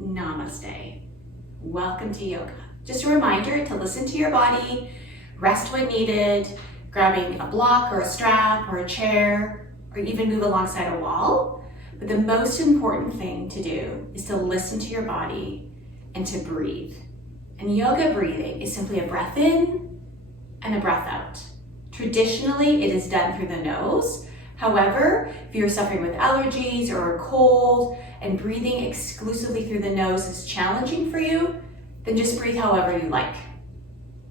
Namaste. Welcome to yoga. Just a reminder to listen to your body, rest when needed, grabbing a block or a strap or a chair, or even move alongside a wall. But the most important thing to do is to listen to your body and to breathe. And yoga breathing is simply a breath in and a breath out. Traditionally, it is done through the nose. However, if you're suffering with allergies or a cold and breathing exclusively through the nose is challenging for you, then just breathe however you like.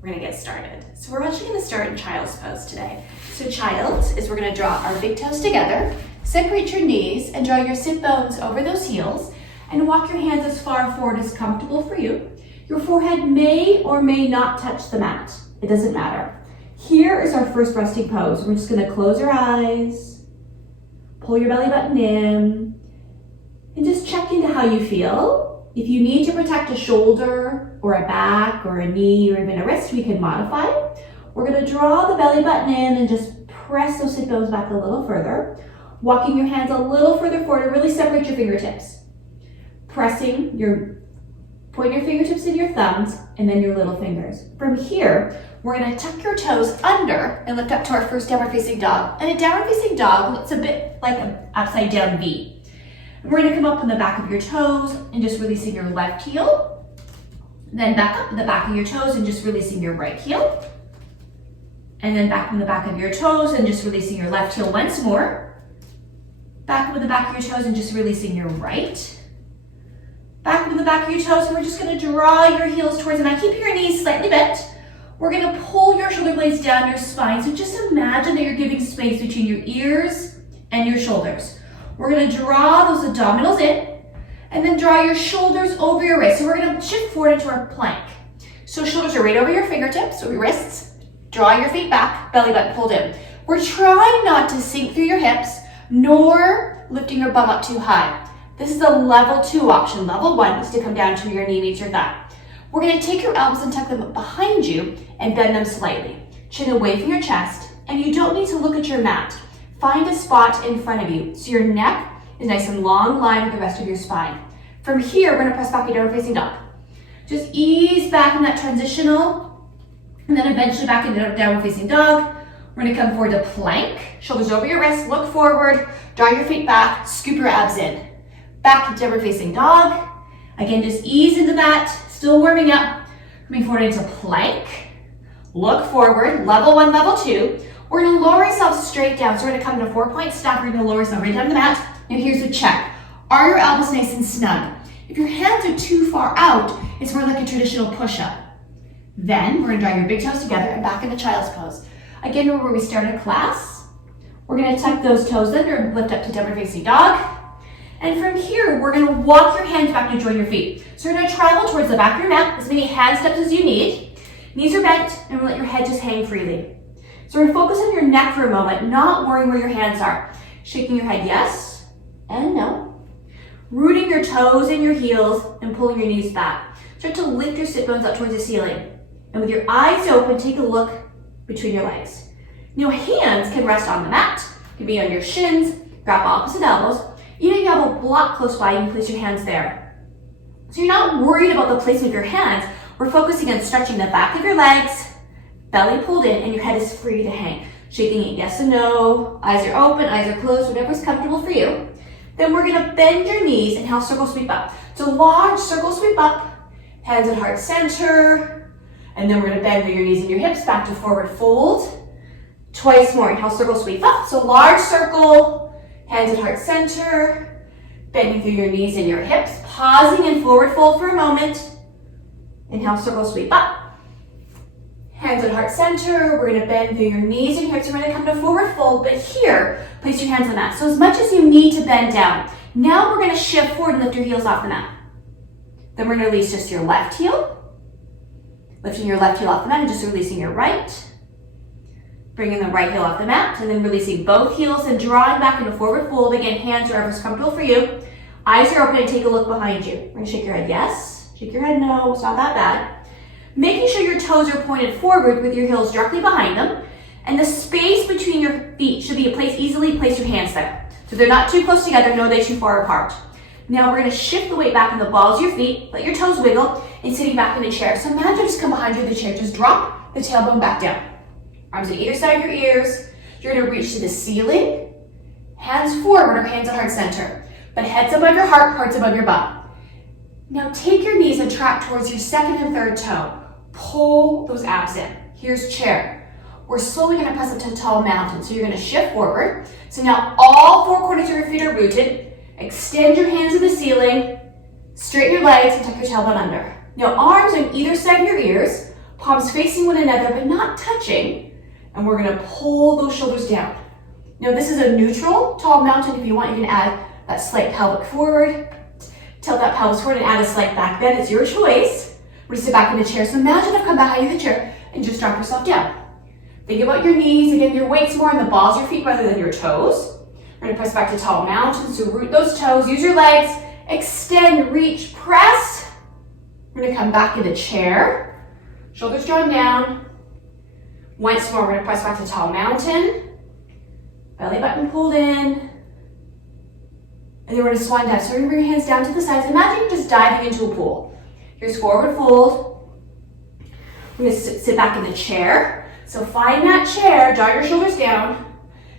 We're gonna get started. So we're actually gonna start in child's pose today. So child's is we're gonna draw our big toes together, separate your knees and draw your sit bones over those heels and walk your hands as far forward as comfortable for you. Your forehead may or may not touch the mat. It doesn't matter. Here is our first resting pose. We're just gonna close your eyes, pull your belly button in, and just check into how you feel. If you need to protect a shoulder or a back or a knee or even a wrist, we can modify. We're gonna draw the belly button in and just press those sit bones back a little further, walking your hands a little further forward to really separate your fingertips. Point your fingertips and your thumbs and then your little fingers. From here, we're gonna tuck your toes under and lift up to our first downward facing dog. And a downward facing dog looks a bit like an upside down V. And we're gonna come up on the back of your toes and just releasing your left heel. Then back up to the back of your toes and just releasing your right heel. And then back on the back of your toes and just releasing your left heel once more. Back with the back of your toes and just releasing your right. Back with the back of your toes, and we're just gonna draw your heels towards the mat. Keep your knees slightly bent. We're gonna pull your shoulder blades down your spine. So just imagine that you're giving space between your ears and your shoulders. We're gonna draw those abdominals in, and then draw your shoulders over your wrists. So we're gonna shift forward into our plank. So shoulders are right over your fingertips, or your wrists. Draw your feet back, belly button pulled in. We're trying not to sink through your hips, nor lifting your bum up too high. This is a level 2 option. Level 1 is to come down to your knee meets your thigh. We're gonna take your elbows and tuck them up behind you and bend them slightly. Chin away from your chest, and you don't need to look at your mat. Find a spot in front of you so your neck is nice and long, line with the rest of your spine. From here, we're gonna press back into downward facing dog. Just ease back in that transitional, and then eventually back into downward facing dog. We're gonna come forward to plank, shoulders over your wrists, look forward, draw your feet back, scoop your abs in. Back to downward facing dog. Again, just ease into that, still warming up. Coming forward into plank. Look forward, level 1, level 2. We're gonna lower ourselves straight down. So we're gonna come into 4-point staff. We're gonna lower ourselves right down to the mat. Now here's a check. Are your elbows nice and snug? If your hands are too far out, it's more like a traditional push-up. Then we're gonna draw your big toes together and back into child's pose. Again, where we started class, we're gonna tuck those toes under and lift up to downward facing dog. And from here, we're gonna walk your hands back to join your feet. So we're gonna travel towards the back of your mat, as many hand steps as you need. Knees are bent, and we'll let your head just hang freely. So we're gonna focus on your neck for a moment, not worrying where your hands are. Shaking your head yes and no. Rooting your toes in your heels and pulling your knees back. Start to lift your sit bones up towards the ceiling. And with your eyes open, take a look between your legs. Now hands can rest on the mat. It can be on your shins, grab opposite elbows. Even if you have a block close by, you can place your hands there. So you're not worried about the placement of your hands. We're focusing on stretching the back of your legs, belly pulled in, and your head is free to hang. Shaking it yes and no, eyes are open, eyes are closed, whatever's comfortable for you. Then we're gonna bend your knees and have circle sweep up. So large circle sweep up, hands at heart center, and then we're gonna bend your knees and your hips back to forward fold. Twice more, inhale, circle sweep up. So large circle, hands at heart center, bending through your knees and your hips, pausing and forward fold for a moment. Inhale, circle sweep up. Hands at heart center, we're gonna bend through your knees and hips. We're gonna come to forward fold, but here, place your hands on the mat. So as much as you need to bend down. Now we're gonna shift forward and lift your heels off the mat. Then we're gonna release just your left heel. Lifting your left heel off the mat and just releasing your right. Bringing the right heel off the mat and then releasing both heels and drawing back into forward fold. Again, hands wherever's comfortable for you. Eyes are open and take a look behind you. We're gonna shake your head yes, shake your head no, it's not that bad. Making sure your toes are pointed forward with your heels directly behind them. And the space between your feet should be easily place your hands there. So they're not too close together, nor are they too far apart. Now we're gonna shift the weight back in the balls of your feet, let your toes wiggle, and sitting back in a chair. So imagine just come behind you in the chair, just drop the tailbone back down. Arms at either side of your ears. You're gonna reach to the ceiling, hands forward or hands at heart center, but heads above your heart, hearts above your butt. Now take your knees and track towards your second and third toe. Pull those abs in. Here's chair. We're slowly gonna press up to tall mountain. So you're gonna shift forward. So now all four corners of your feet are rooted. Extend your hands to the ceiling. Straighten your legs and tuck your tailbone under. Now arms on either side of your ears. Palms facing one another but not touching. And we're gonna pull those shoulders down. Now this is a neutral tall mountain. If you want, you can add that slight pelvic forward. Tilt that pelvis forward and add a slight back bend. It's your choice. We're gonna sit back in the chair. So imagine I've come behind you in the chair and just drop yourself down. Think about your knees. Again, your weight's more on the balls of your feet rather than your toes. We're gonna press back to tall mountain. So root those toes, use your legs, extend, reach, press. We're gonna come back into chair. Shoulders drawn down. Once more, we're gonna press back to tall mountain. Belly button pulled in. And then we're gonna swan dive. So we're gonna bring your hands down to the sides. Imagine you're just diving into a pool. Here's forward fold. We're gonna sit back in the chair. So find that chair, draw your shoulders down.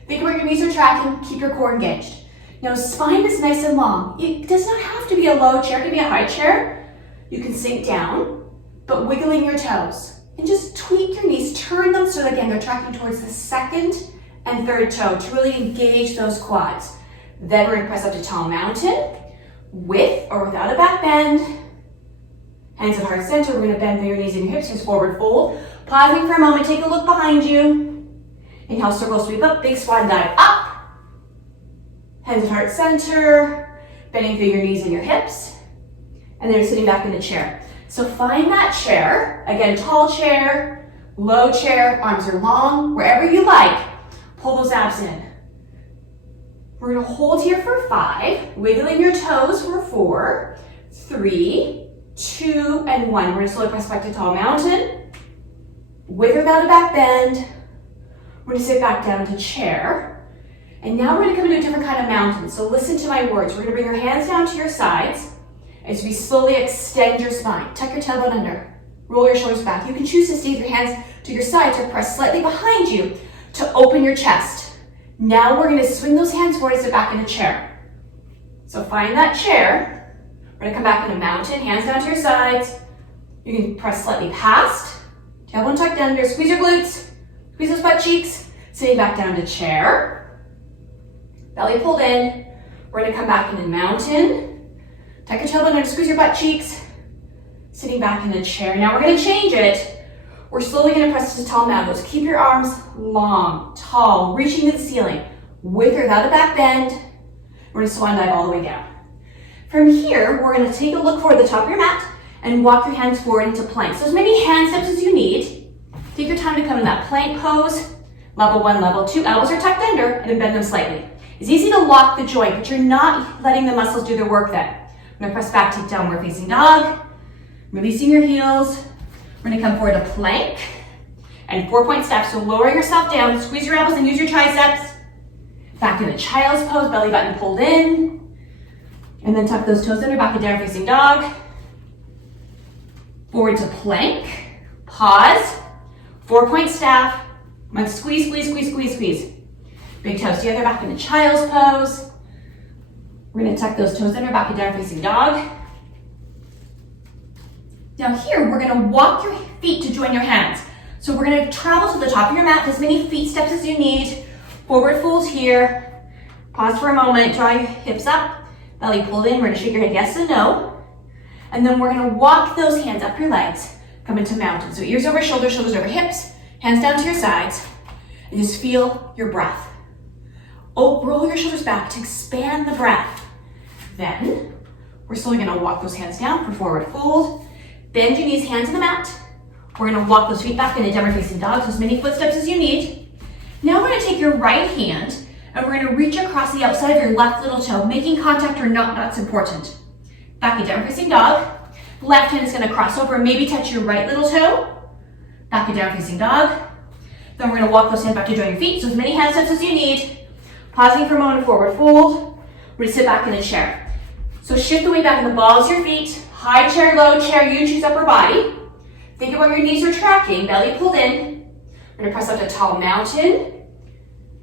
Think where your knees are tracking, keep your core engaged. Now spine is nice and long. It does not have to be a low chair, it can be a high chair. You can sink down, but wiggling your toes. And just tweak your knees, turn them so that again, they're tracking towards the second and third toe to really engage those quads. Then we're gonna press up to tall mountain, with or without a back bend. Hands at heart center, we're gonna bend through your knees and your hips, just forward fold. Pausing for a moment, take a look behind you. Inhale, circle, sweep up, big swan dive up. Hands at heart center, bending through your knees and your hips. And then you're sitting back in the chair. So find that chair, again, tall chair, low chair, arms are long, wherever you like. Pull those abs in. We're gonna hold here for 5, wiggling your toes for 4, 3, 2, and 1. We're gonna slowly press back to tall mountain. With or without a back bend. We're gonna sit back down to chair. And now we're gonna come into a different kind of mountain. So listen to my words. We're gonna bring your hands down to your sides as we slowly extend your spine. Tuck your tailbone under. Roll your shoulders back. You can choose to stay with your hands to your sides or press slightly behind you to open your chest. Now we're gonna swing those hands forward and sit back in a chair. So find that chair. We're gonna come back in a mountain, hands down to your sides. You can press slightly past. Tailbone tucked under, squeeze your glutes, squeeze those butt cheeks, sitting back down to chair. Belly pulled in. We're gonna come back in a mountain. Tuck your tailbone under, squeeze your butt cheeks, sitting back in the chair. Now we're gonna change it. We're slowly gonna press to tall mountain. Keep your arms long, tall, reaching to the ceiling, with or without a back bend. We're gonna swan dive all the way down. From here, we're gonna take a look forward at the top of your mat and walk your hands forward into plank. So as many hand steps as you need. Take your time to come in that plank pose. Level 1, level 2, elbows are tucked under and then bend them slightly. It's easy to lock the joint, but you're not letting the muscles do their work then. I'm gonna press back to downward facing dog. Releasing your heels. We're gonna come forward to plank and 4-point steps. So lowering yourself down, squeeze your elbows and use your triceps. Back in a child's pose, belly button pulled in. And then tuck those toes under, back to down facing dog. Forward to plank, pause, 4-point staff. Let's squeeze, squeeze, squeeze, squeeze, squeeze. Big toes together, back into child's pose. We're gonna tuck those toes under, back to down facing dog. Now here, we're gonna walk your feet to join your hands. So we're gonna travel to the top of your mat, as many feet steps as you need. Forward fold here. Pause for a moment, draw your hips up, belly pulled in. We're gonna shake your head yes and no. And then we're gonna walk those hands up your legs, come into mountain. So ears over shoulders, shoulders over hips, hands down to your sides, and just feel your breath. Oh, roll your shoulders back to expand the breath. Then, we're slowly gonna walk those hands down for forward fold. Bend your knees, hands on the mat. We're gonna walk those feet back into downward facing dog, so as many footsteps as you need. Now we're gonna take your right hand and we're gonna reach across the outside of your left little toe. Making contact or not, that's important. Back to downward facing dog. Left hand is gonna cross over and maybe touch your right little toe. Back to downward facing dog. Then we're gonna walk those hands back to join your feet, so as many hand steps as you need. Pausing for a moment, forward fold. We're gonna sit back in a chair. So shift the weight back in the balls of your feet. High chair, low chair, you choose upper body. Think about your knees are tracking, belly pulled in. We're gonna press up to tall mountain,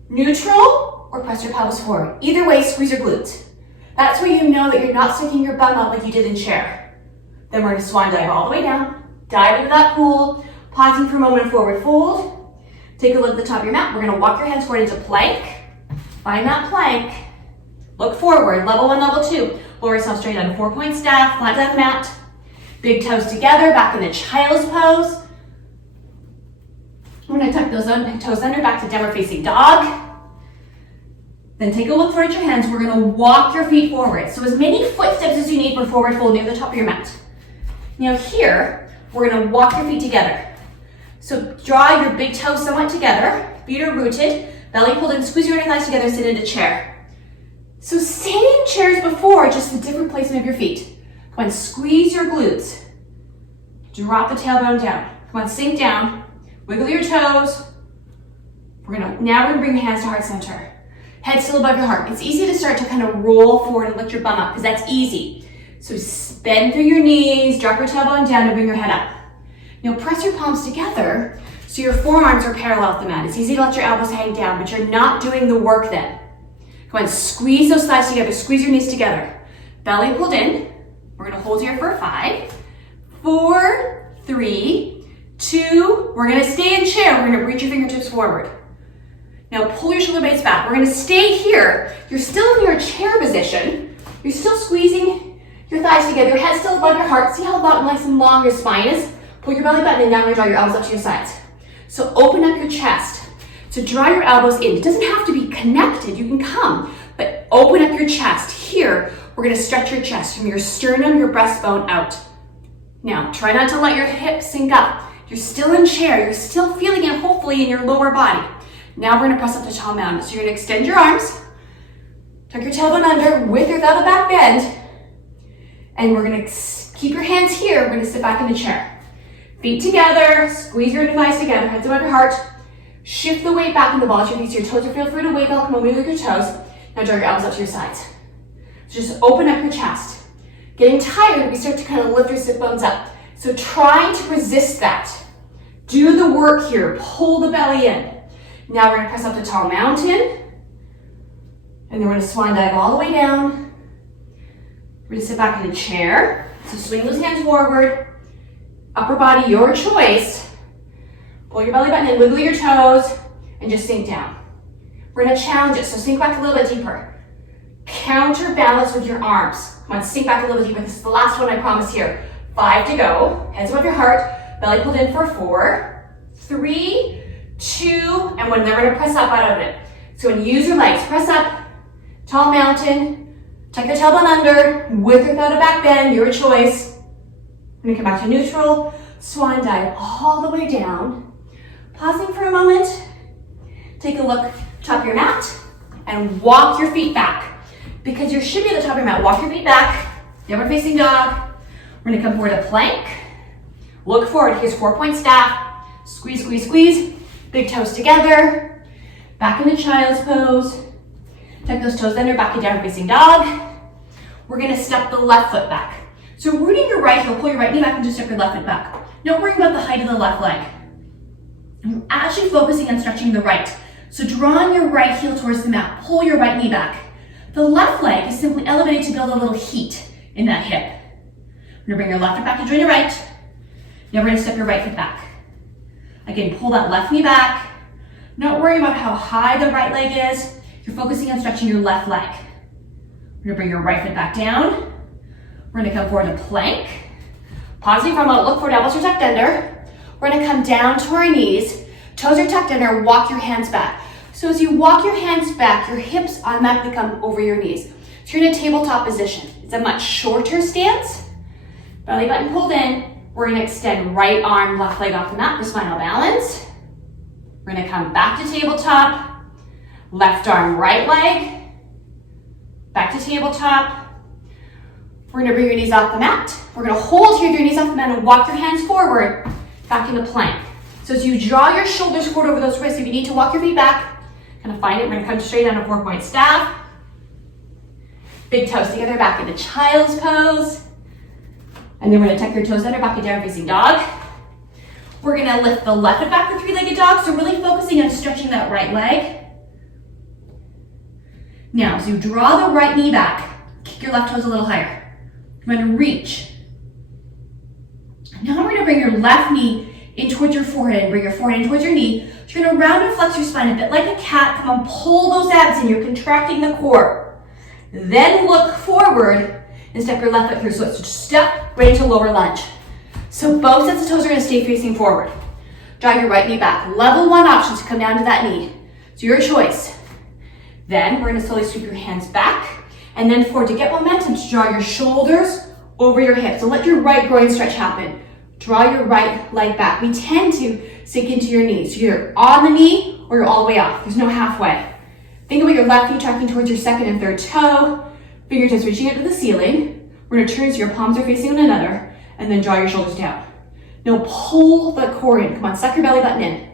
neutral, or press your pelvis forward. Either way, squeeze your glutes. That's where you know that you're not sticking your bum out like you did in chair. Then we're gonna swan dive all the way down. Dive into that pool, pausing for a moment, forward fold. Take a look at the top of your mat. We're gonna walk your hands forward into plank. Find that plank. Look forward, level 1, level 2. Lower yourself straight on a 4-point staff, flat down the mat. Big toes together, back in the child's pose. We're gonna tuck those toes under, back to downward facing dog. Then take a look forward at your hands. We're gonna walk your feet forward. So as many footsteps as you need for forward fold near the top of your mat. Now here, we're gonna walk your feet together. So draw your big toes somewhat together. Feet are rooted, belly pulled in, squeeze your inner thighs together, sit into chair. So same chair as before, just a different placement of your feet. Come on, squeeze your glutes. Drop the tailbone down. Come on, sink down. Wiggle your toes. Now we're gonna bring your hands to heart center. Head still above your heart. It's easy to start to kind of roll forward and lift your bum up because that's easy. So bend through your knees, drop your tailbone down and bring your head up. Now press your palms together so your forearms are parallel with the mat. It's easy to let your elbows hang down, but you're not doing the work then. Come on, squeeze those thighs together, squeeze your knees together. Belly pulled in. We're gonna hold here for 5, 4, 3, 2. We're gonna stay in chair. We're gonna reach your fingertips forward. Now pull your shoulder blades back. We're gonna stay here. You're still in your chair position. You're still squeezing your thighs together. Your head's still above your heart. See how nice and long your spine is? Pull your belly button in. Now we're gonna draw your elbows up to your sides. So open up your chest. So draw your elbows in. It doesn't have to be connected. You can come, but open up your chest. Here, we're gonna stretch your chest from your sternum, your breastbone out. Now, try not to let your hips sink up. You're still in chair. You're still feeling it, hopefully, in your lower body. Now we're gonna press up to tall mountain. So you're gonna extend your arms, tuck your tailbone under with or without a back bend, and we're gonna keep your hands here. We're gonna sit back in the chair. Feet together, squeeze your inner thighs together, heads above your heart. Shift the weight back in the balls of your feet so your toes are feel free to wiggle. Come on, move your toes. Now draw your elbows up to your sides. So just open up your chest. Getting tired, we start to kind of lift your sit bones up. So try to resist that. Do the work here. Pull the belly in. Now we're gonna press up to tall mountain. And then we're gonna swan dive all the way down. We're gonna sit back in the chair. So swing those hands forward. Upper body, your choice. Pull your belly button in, wiggle your toes, and just sink down. We're gonna challenge it, so sink back a little bit deeper. Counterbalance with your arms. Come on, sink back a little bit deeper. This is the last one I promise here. 5 to go. Hands above your heart. Belly pulled in for 4, 3, 2, and 1. Then we're gonna press up out of it. So when you use your legs, press up, tall mountain, tuck your tailbone under, with or without a back bend, your choice. We're gonna come back to neutral, swan dive all the way down. Pausing for a moment, take a look, top of your mat, and walk your feet back. Because you should be at the top of your mat, walk your feet back, downward facing dog. We're gonna come forward to plank. Look forward, here's 4-point staff. Squeeze, squeeze, squeeze. Big toes together. Back in the child's pose. Tuck those toes under, back to downward facing dog. We're gonna step the left foot back. So rooting your right heel, pull your right knee back and just step your left foot back. Don't worry about the height of the left leg. I'm actually focusing on stretching the right. So drawing your right heel towards the mat, pull your right knee back. The left leg is simply elevated to build a little heat in that hip. You're gonna bring your left foot back to join your right. Now we're gonna step your right foot back. Again, pull that left knee back. Not worry about how high the right leg is. You're focusing on stretching your left leg. We're gonna bring your right foot back down. We're gonna come forward to plank. Pausing for a moment, look forward, elbows are tucked under. We're gonna come down to our knees. Toes are tucked under, walk your hands back. So as you walk your hands back, your hips automatically come over your knees. So you're in a tabletop position. It's a much shorter stance. Belly button pulled in. We're gonna extend right arm, left leg off the mat for spinal balance. We're gonna come back to tabletop. Left arm, right leg. Back to tabletop. We're gonna bring your knees off the mat. We're gonna hold here with your knees off the mat and walk your hands forward, back into plank. So as you draw your shoulders forward over those wrists, if you need to walk your feet back, kind of find it. We're gonna come straight down a 4-point staff. Big toes together, back into child's pose. And then we're gonna tuck your toes under, back to down facing dog. We're gonna lift the left foot back for three-legged dog, so really focusing on stretching that right leg. Now, as you draw the right knee back, kick your left toes a little higher. You're gonna reach. Now we're gonna bring your left knee in towards your forehead and bring your forehead in towards your knee. So you're gonna round and flex your spine a bit like a cat. Come on, pull those abs in. You're contracting the core. Then look forward and step your left foot through. So it's just step right into lower lunge. So both sets of toes are gonna stay facing forward. Draw your right knee back. Level one option to come down to that knee. It's your choice. Then we're gonna slowly sweep your hands back and then forward to get momentum to draw your shoulders over your hips. So let your right groin stretch happen. Draw your right leg back. We tend to sink into your knees. So you're on the knee or you're all the way off. There's no halfway. Think about your left knee tracking towards your second and third toe. Fingertips reaching up to the ceiling. We're gonna turn so your palms are facing one another and then draw your shoulders down. Now pull the core in. Come on, suck your belly button in.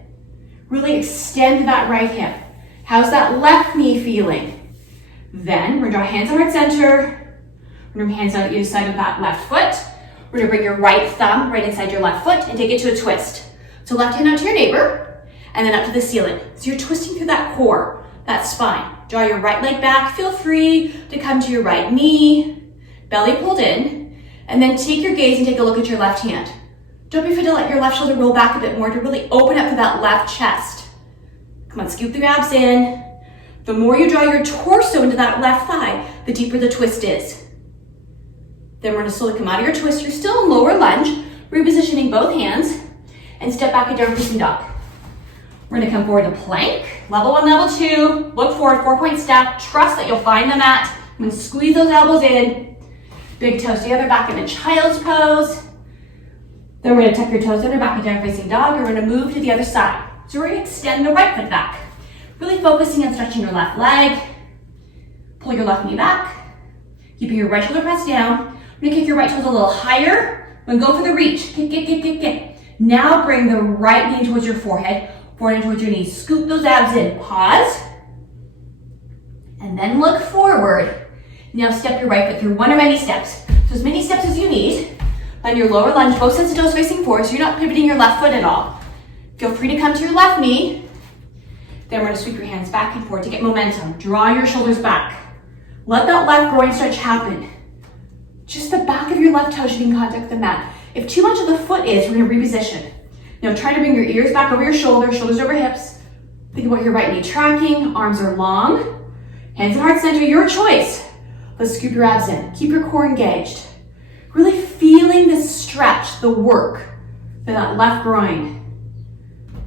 Really extend that right hip. How's that left knee feeling? Then we're gonna draw hands on heart center. We're gonna hands out either side of that left foot. We're gonna bring your right thumb right inside your left foot and take it to a twist. So left hand out to your neighbor and then up to the ceiling. So you're twisting through that core, that spine. Draw your right leg back. Feel free to come to your right knee, belly pulled in, and then take your gaze and take a look at your left hand. Don't be afraid to let your left shoulder roll back a bit more to really open up to that left chest. Come on, scoop the abs in. The more you draw your torso into that left thigh, the deeper the twist is. Then we're gonna slowly come out of your twist. You're still in lower lunge, repositioning both hands, and step back into down facing dog. We're gonna come forward to plank, level one, level two, look forward, 4-point step, trust that you'll find the mat. I'm gonna squeeze those elbows in, big toes together, back into child's pose. Then we're gonna tuck your toes under, back into down facing dog. You're gonna move to the other side. So we're gonna extend the right foot back, really focusing on stretching your left leg. Pull your left knee back, keeping your right shoulder pressed down. We're gonna kick your right toes a little higher. We're gonna go for the reach. Kick, kick, kick, kick, kick. Now bring the right knee towards your forehead, forward towards your knees. Scoop those abs in. Pause. And then look forward. Now step your right foot through one or many steps. So as many steps as you need. On your lower lunge, both sets of toes facing forward, so you're not pivoting your left foot at all. Feel free to come to your left knee. Then we're gonna sweep your hands back and forward to get momentum. Draw your shoulders back. Let that left groin stretch happen. Just the back of your left toe should be in contact with the mat. If too much of the foot is, we're gonna reposition. Now try to bring your ears back over your shoulders, shoulders over hips. Think about your right knee tracking, arms are long. Hands on heart center, your choice. Let's scoop your abs in. Keep your core engaged. Really feeling this stretch, the work, to that left groin,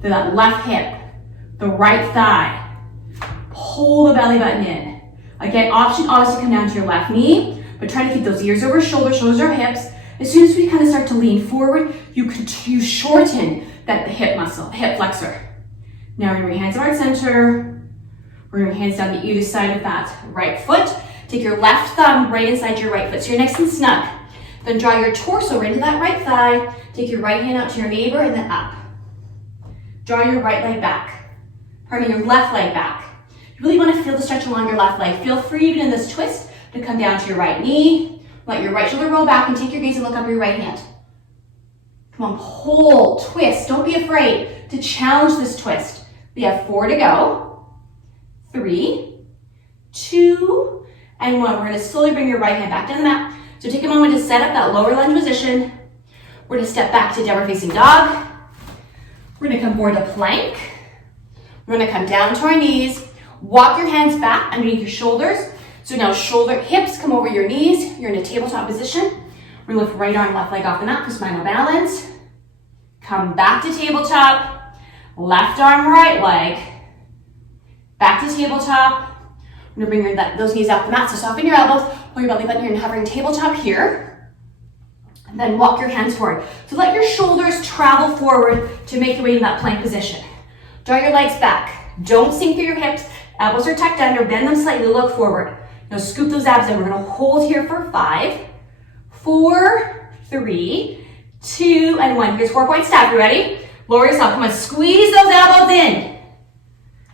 to that left hip, the right thigh. Pull the belly button in. Again, option always to come down to your left knee, but try to keep those ears over shoulders, shoulders over hips. As soon as we kind of start to lean forward, you shorten that hip muscle, hip flexor. Now we're gonna bring hands on heart center. We're gonna bring hands down to either side of that right foot. Take your left thumb right inside your right foot, so you're nice and snug. Then draw your torso right into that right thigh. Take your right hand out to your neighbor and then up. Draw your right leg back. Your left leg back. You really want to feel the stretch along your left leg. Feel free even in this twist to come down to your right knee. Let your right shoulder roll back and take your gaze and look up your right hand. Come on, pull, twist. Don't be afraid to challenge this twist. We have 4 to go. 3, 2, and 1. We're going to slowly bring your right hand back down the mat. So take a moment to set up that lower lunge position. We're gonna step back to downward facing dog. We're gonna come forward to plank. We're gonna come down to our knees. Walk your hands back underneath your shoulders. So now hips come over your knees. You're in a tabletop position. We're gonna lift right arm, left leg off the mat for spinal balance. Come back to tabletop. Left arm, right leg. Back to tabletop. We're gonna bring those knees off the mat, so soften your elbows, pull your belly button, you're in hovering tabletop here. And then walk your hands forward. So let your shoulders travel forward to make your way to that plank position. Draw your legs back. Don't sink through your hips. Elbows are tucked under, bend them slightly, look forward. Now scoop those abs in. We're gonna hold here for 5, 4, 3, 2, and 1. Here's 4-point step, you ready? Lower yourself, come on, squeeze those elbows in.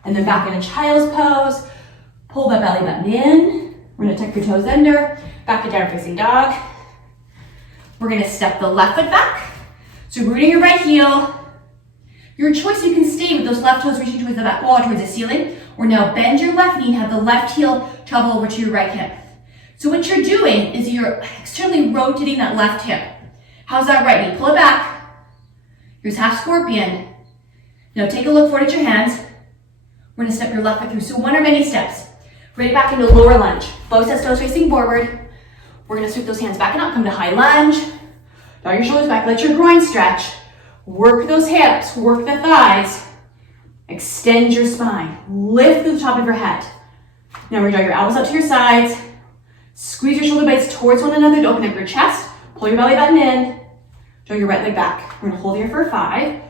And then back into child's pose. Pull the belly button in. We're gonna tuck your toes under, back to down facing dog. We're gonna step the left foot back. So rooting your right heel. Your choice, you can stay with those left toes reaching towards the back wall, towards the ceiling, or now bend your left knee and have the left heel travel over to your right hip. So what you're doing is you're externally rotating that left hip. How's that right knee? Pull it back. Here's half scorpion. Now take a look forward at your hands. We're gonna step your left foot through. So one or many steps. Right back into lower lunge. Both sets toes facing forward. We're gonna sweep those hands back and up, come to high lunge. Draw your shoulders back, let your groin stretch. Work those hips, work the thighs. Extend your spine. Lift through the top of your head. Now we're gonna draw your elbows up to your sides. Squeeze your shoulder blades towards one another to open up your chest. Pull your belly button in. Draw your right leg back. We're gonna hold here for 5,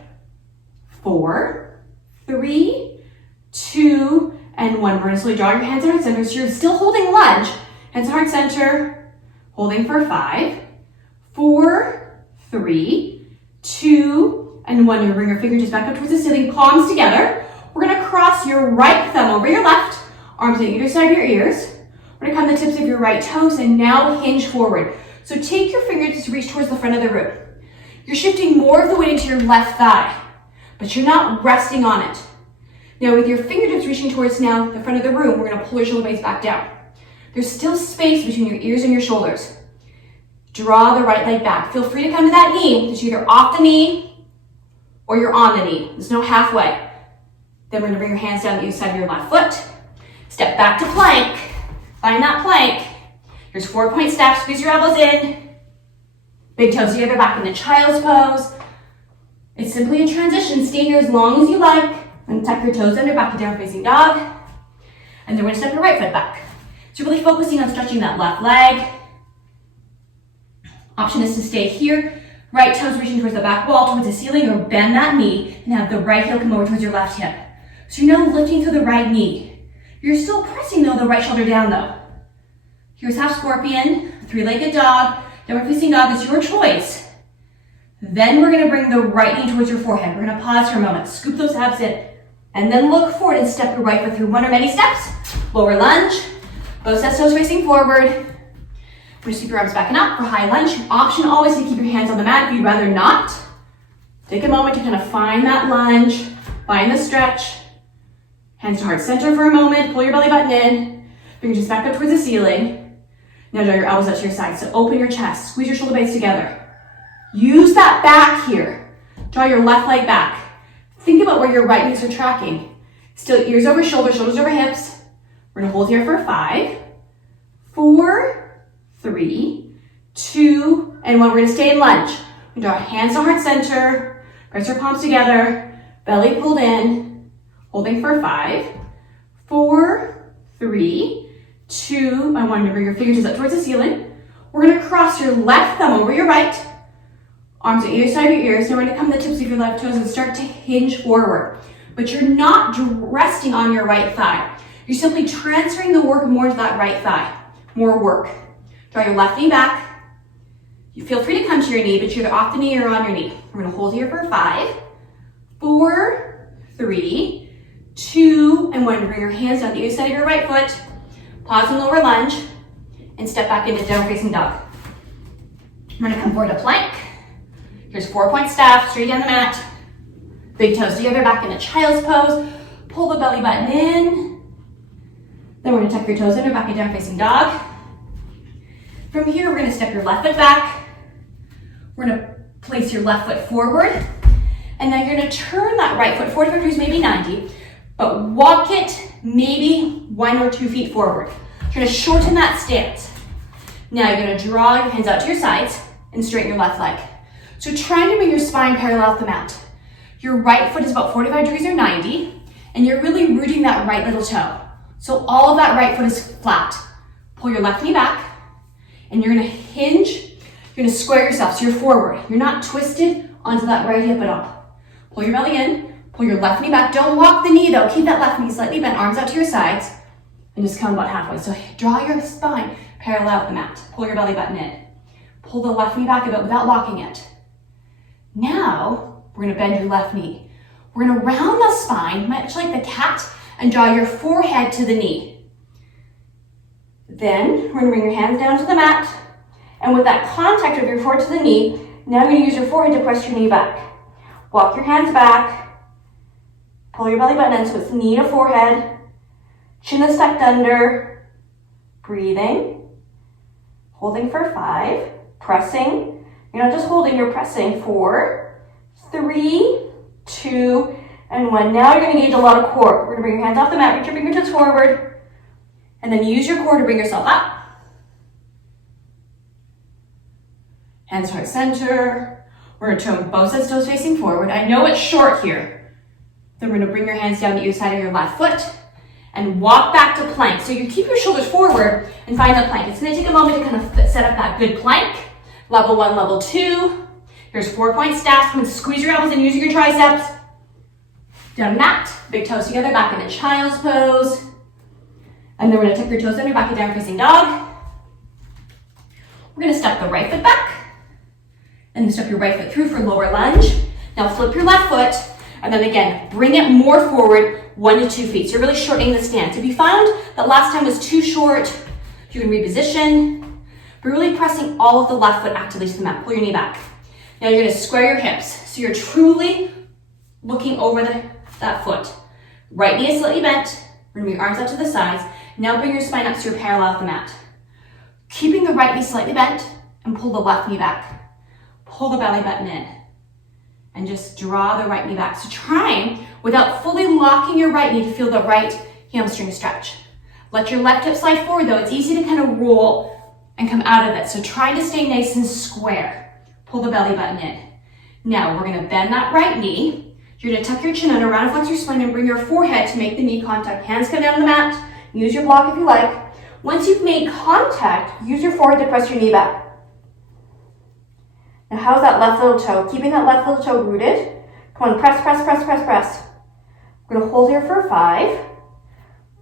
4, 3, 2, and 1. We're gonna slowly draw your hands to heart center. So you're still holding lunge. Hands to heart center. Holding for 5, 4, 3, 2, and 1. You're gonna bring your fingertips back up towards the ceiling, palms together. We're gonna cross your right thumb over your left, arms on either side of your ears. We're gonna come the tips of your right toes and now hinge forward. So take your fingertips to reach towards the front of the room. You're shifting more of the weight into your left thigh, but you're not resting on it. Now with your fingertips reaching towards now the front of the room, we're gonna pull your shoulder blades back down. There's still space between your ears and your shoulders. Draw the right leg back. Feel free to come to that knee. It's either off the knee or you're on the knee. There's no halfway. Then we're gonna bring your hands down the other side of your left foot. Step back to plank. Find that plank. Here's 4-point step. Squeeze your elbows in. Big toes together back into child's pose. It's simply a transition. Stay here as long as you like. And tuck your toes under, back to down facing dog. And then we're gonna step your right foot back. So really focusing on stretching that left leg. Option is to stay here. Right toes reaching towards the back wall, towards the ceiling, or bend that knee and have the right heel come over towards your left hip. So you're now lifting through the right knee. You're still pressing though the right shoulder down though. Here's half scorpion, 3-legged dog, downward facing dog is your choice. Then we're gonna bring the right knee towards your forehead. We're gonna pause for a moment, scoop those abs in, and then look forward and step your right foot through one or many steps. Lower lunge, both sets toes facing forward. We're gonna keep your arms back and up for high lunge. Option always to keep your hands on the mat if you'd rather not. Take a moment to kind of find that lunge, find the stretch. Hands to heart center for a moment, pull your belly button in. Fingertips back up towards the ceiling. Now draw your elbows up to your sides. So open your chest, squeeze your shoulder blades together. Use that back here. Draw your left leg back. Think about where your right knees are tracking. Still ears over shoulders, shoulders over hips. We're gonna hold here for 5, 4, 3, 2, and 1. We're gonna stay in lunge. We draw hands to heart center, press your palms together, belly pulled in, holding for 5, 4, 3, 2, and 1. To bring your fingertips up towards the ceiling. We're gonna cross your left thumb over your right, arms on either side of your ears. Now we're gonna come to the tips of your left toes and start to hinge forward. But you're not resting on your right thigh. You're simply transferring the work more to that right thigh. More work. Draw your left knee back. You feel free to come to your knee, but you're either off the knee or on your knee. We're gonna hold here for 5, 4, 3, 2, and 1. Bring your hands down the other side of your right foot. Pause and lower lunge, and step back into down facing dog. We're gonna come forward to plank. Here's 4-point staff, straight down the mat. Big toes together, back into child's pose. Pull the belly button in. Then we're gonna tuck your toes under, back into down facing dog. From here, we're gonna step your left foot back. We're gonna place your left foot forward. And then you're gonna turn that right foot 45 degrees, maybe 90, but walk it maybe 1 or 2 feet forward. You're gonna shorten that stance. Now you're gonna draw your hands out to your sides and straighten your left leg. So trying to bring your spine parallel with the mat. Your right foot is about 45 degrees or 90, and you're really rooting that right little toe. So all of that right foot is flat. Pull your left knee back, and you're gonna hinge. You're gonna square yourself, so you're forward. You're not twisted onto that right hip at all. Pull your belly in, pull your left knee back. Don't walk the knee though. Keep that left knee slightly bent, arms out to your sides, and just come about halfway. So draw your spine parallel with the mat. Pull your belly button in. Pull the left knee back a bit without locking it. Now, we're gonna bend your left knee. We're gonna round the spine, much like the cat, and draw your forehead to the knee. Then we're gonna bring your hands down to the mat, and with that contact of your forehead to the knee, now you're gonna use your forehead to press your knee back. Walk your hands back, pull your belly button in so it's knee to forehead, chin is tucked under, breathing, holding for 5, pressing. You're not just holding, you're pressing. 4, 3, 2, and 1. Now you're gonna engage a lot of core. We're gonna bring your hands off the mat, reach your fingertips forward, and then use your core to bring yourself up. Hands heart center. We're gonna turn both sets of toes facing forward. I know it's short here. Then we're gonna bring your hands down to either side of your left foot and walk back to plank. So you keep your shoulders forward and find that plank. It's gonna take a moment to kind of set up that good plank. Level 1, level 2. Here's 4-point stacks. Come and squeeze your elbows and use your triceps. Down mat, big toes together, back into child's pose. And then we're gonna tuck your toes under, back to down facing dog. We're gonna step the right foot back. And then step your right foot through for lower lunge. Now flip your left foot, and then again, bring it more forward, 1 to 2 feet. So you're really shortening the stance. If you found that last time was too short, you can reposition. But really pressing all of the left foot actively to the mat. Pull your knee back. Now you're gonna square your hips. So you're truly looking over that foot. Right knee is slightly bent. We're gonna bring your arms out to the sides. Now bring your spine up so you're parallel with the mat. Keeping the right knee slightly bent and pull the left knee back. Pull the belly button in and just draw the right knee back. So trying, without fully locking your right knee, to feel the right hamstring stretch. Let your left hip slide forward though. It's easy to kind of roll and come out of it. So try to stay nice and square. Pull the belly button in. Now we're gonna bend that right knee. You're gonna tuck your chin under, round and flex your spine, and bring your forehead to make the knee contact. Hands come down on the mat. Use your block if you like. Once you've made contact, use your forehead to press your knee back. Now how's that left little toe? Keeping that left little toe rooted. Come on, press, press, press, press, press. We're gonna hold here for 5,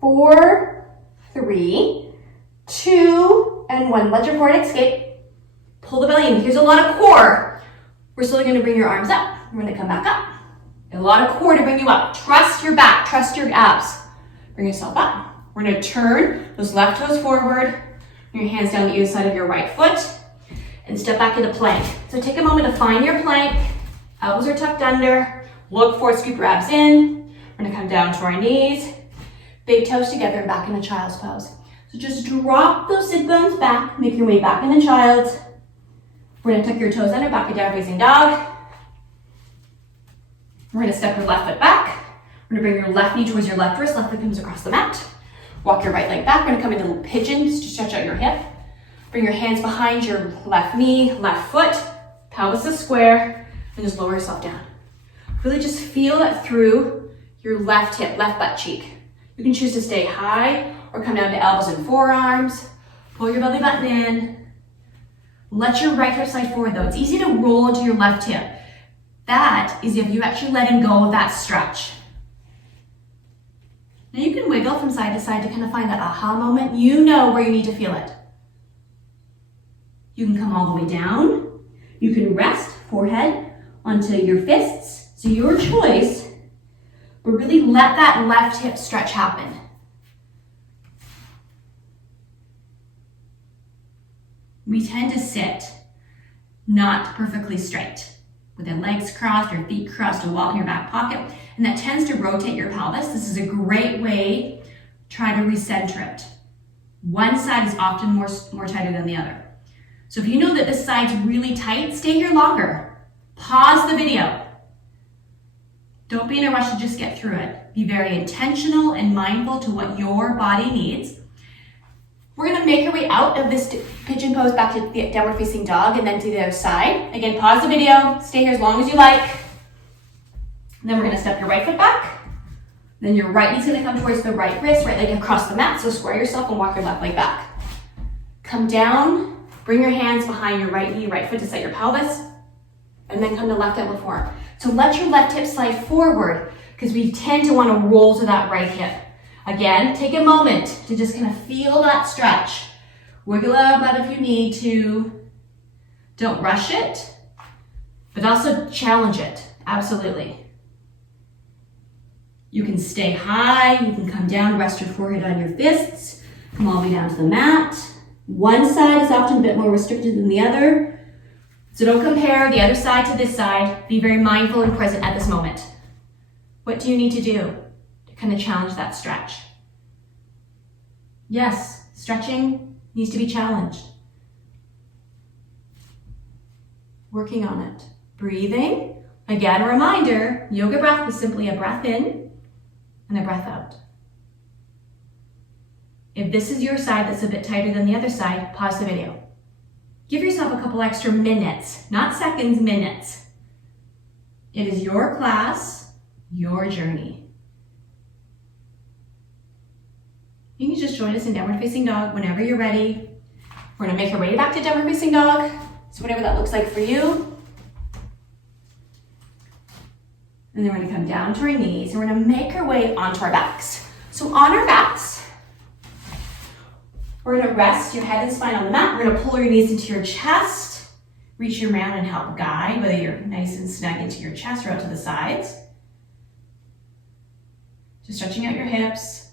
4, 3, 2, and 1. Let your forehead escape. Pull the belly in. Here's a lot of core. We're slowly gonna bring your arms up. We're gonna come back up. A lot of core to bring you up. Trust your back, trust your abs. Bring yourself up. We're gonna turn those left toes forward. Bring your hands down to either side of your right foot and step back into plank. So take a moment to find your plank. Elbows are tucked under. Look forward, scoop your abs in. We're gonna come down to our knees. Big toes together and back into child's pose. So just drop those sit bones back. Make your way back into child's. We're gonna tuck your toes under, back to down facing dog. We're gonna step your left foot back. We're gonna bring your left knee towards your left wrist. Left foot comes across the mat. Walk your right leg back. We're gonna come into pigeon just to stretch out your hip. Bring your hands behind your left knee, left foot. Pelvis is square. And just lower yourself down. Really just feel it through your left hip, left butt cheek. You can choose to stay high or come down to elbows and forearms. Pull your belly button in. Let your right hip slide forward though. It's easy to roll into your left hip. That is if you actually letting go of that stretch. Now you can wiggle from side to side to kind of find that aha moment. You know where you need to feel it. You can come all the way down. You can rest forehead onto your fists. So your choice, but really let that left hip stretch happen. We tend to sit not perfectly straight, with your legs crossed, your feet crossed, a wall in your back pocket, and that tends to rotate your pelvis. This is a great way to try to recenter it. One side is often more tighter than the other. So if you know that this side's really tight, stay here longer. Pause the video. Don't be in a rush to just get through it. Be very intentional and mindful to what your body needs. We're gonna make our way out of this pigeon pose back to the downward facing dog and then to the other side. Again, pause the video, stay here as long as you like. And then we're gonna step your right foot back. Then your right knee's gonna come towards the right wrist, right leg across the mat. So square yourself and walk your left leg back. Come down, bring your hands behind your right knee, right foot to set your pelvis. And then come to left elbow forward. So let your left hip slide forward because we tend to want to roll to that right hip. Again, take a moment to just kind of feel that stretch. Wiggle out butt if you need to. Don't rush it, but also challenge it. Absolutely. You can stay high, you can come down, rest your forehead on your fists. Come all the way down to the mat. One side is often a bit more restricted than the other. So don't compare the other side to this side. Be very mindful and present at this moment. What do you need to do to kind of challenge that stretch? Yes, stretching needs to be challenged. Working on it. Breathing. Again, a reminder, yoga breath is simply a breath in and a breath out. If this is your side that's a bit tighter than the other side, pause the video. Give yourself a couple extra minutes, not seconds, minutes. It is your class, your journey. You can just join us in downward facing dog whenever you're ready. We're gonna make our way back to downward facing dog. So whatever that looks like for you. And then we're gonna come down to our knees and we're gonna make our way onto our backs. So on our backs, we're gonna rest your head and spine on the mat. We're gonna pull your knees into your chest, reach you around and help guide, whether you're nice and snug into your chest or out to the sides. Just stretching out your hips.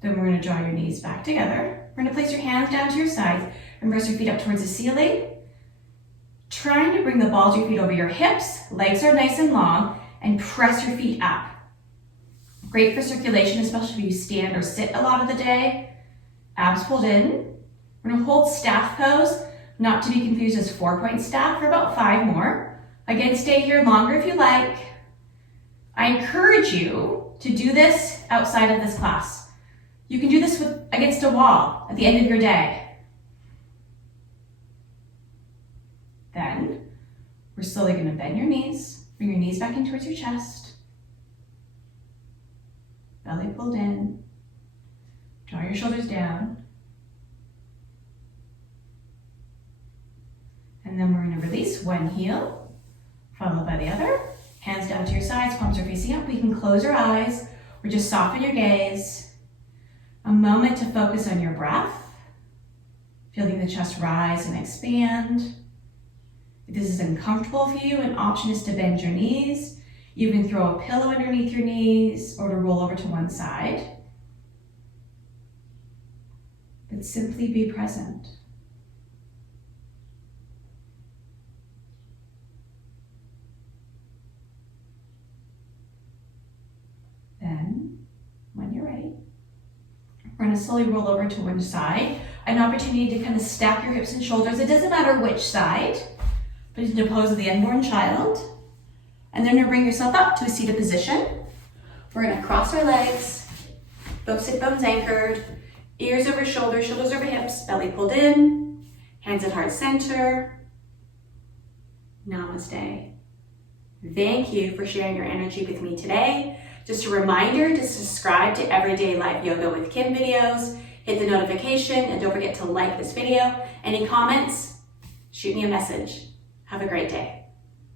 Then we're gonna draw your knees back together. We're gonna place your hands down to your sides and press your feet up towards the ceiling. Trying to bring the balls of your feet over your hips, legs are nice and long, and press your feet up. Great for circulation, especially if you stand or sit a lot of the day. Abs pulled in. We're gonna hold staff pose, not to be confused as 4-point staff, for about 5 more. Again, stay here longer if you like. I encourage you to do this outside of this class. You can do this against a wall at the end of your day. Then, we're slowly gonna bend your knees, bring your knees back in towards your chest. Belly pulled in. Draw your shoulders down. And then we're gonna release one heel, followed by the other. Hands down to your sides, palms are facing up. We can close your eyes or just soften your gaze. A moment to focus on your breath, feeling the chest rise and expand. If this is uncomfortable for you, an option is to bend your knees. You can throw a pillow underneath your knees or to roll over to one side. But simply be present. Then, when you're ready, we're going to slowly roll over to one side. An opportunity to kind of stack your hips and shoulders. It doesn't matter which side, but into the pose of the unborn child. And then you're going to bring yourself up to a seated position. We're going to cross our legs, both sit bones anchored, ears over shoulders, shoulders over hips, belly pulled in, hands at heart center. Namaste. Thank you for sharing your energy with me today. Just a reminder to subscribe to Everyday Life Yoga with Kim videos, hit the notification, and don't forget to like this video. Any comments? Shoot me a message. Have a great day.